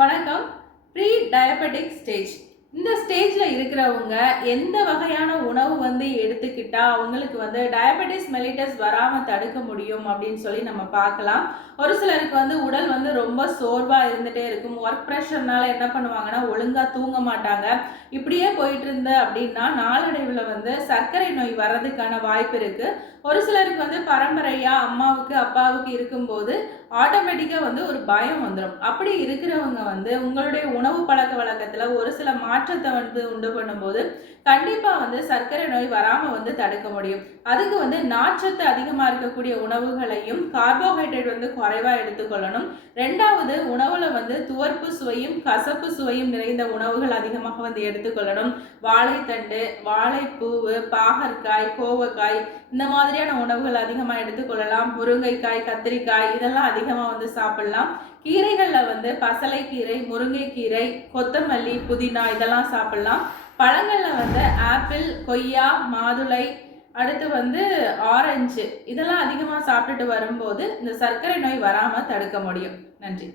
வணக்கம். Pre diabetic stage. இந்த ஸ்டேஜில் இருக்கிறவங்க எந்த வகையான உணவு எடுத்துக்கிட்டா அவங்களுக்கு டயபெட்டிஸ் மெலிட்டஸ் வராமல் தடுக்க முடியும் அப்படின்னு சொல்லி நம்ம பார்க்கலாம். ஒரு சிலருக்கு உடல் ரொம்ப சோர்வாக இருந்துகிட்டே இருக்கும். ஒர்க் ப்ரெஷர்னால என்ன பண்ணுவாங்கன்னா ஒழுங்காக தூங்க மாட்டாங்க. இப்படியே போயிட்டு இருந்த அப்படின்னா நாளடைவில் சர்க்கரை நோய் வர்றதுக்கான வாய்ப்பு இருக்குது. ஒரு சிலருக்கு பரம்பரையாக அம்மாவுக்கு அப்பாவுக்கு இருக்கும்போது ஆட்டோமேட்டிக்காக ஒரு பயம் வந்துடும். அப்படி இருக்கிறவங்க உங்களுடைய உணவு பழக்க வழக்கத்தில் ஒரு சில மாற்றத்தை உண்டு பண்ணும்போது கண்டிப்பாக சர்க்கரை நோய் வராமல் தடுக்க முடியும். அதுக்கு நார்ச்சத்து அதிகமாக இருக்கக்கூடிய உணவுகளையும் கார்போஹைட்ரேட் குறைவாக எடுத்துக்கொள்ளணும். ரெண்டாவது உணவில் துவர்ப்பு சுவையும் கசப்பு சுவையும் நிறைந்த உணவுகள் அதிகமாக எடுத்துக்கொள்ளணும். வாழைத்தண்டு, வாழைப்பூவு, பாகற்காய், கோவக்காய் இந்த மாதிரியான உணவுகள் அதிகமாக எடுத்துக்கொள்ளலாம். முருங்கைக்காய், கத்திரிக்காய் இதெல்லாம் அதிகமாக சாப்பிடலாம். கீரைகளில் பசலைக்கீரை, முருங்கைக்கீரை, கொத்தமல்லி, புதினா இதெல்லாம் சாப்பிடலாம். பழங்களில் ஆப்பிள், கொய்யா, மாதுளை, அடுத்து ஆரஞ்சு இதெல்லாம் அதிகமாக சாப்பிட்டுட்டு வரும்போது இந்த சர்க்கரை நோய் வராமல் தடுக்க முடியும். நன்றி.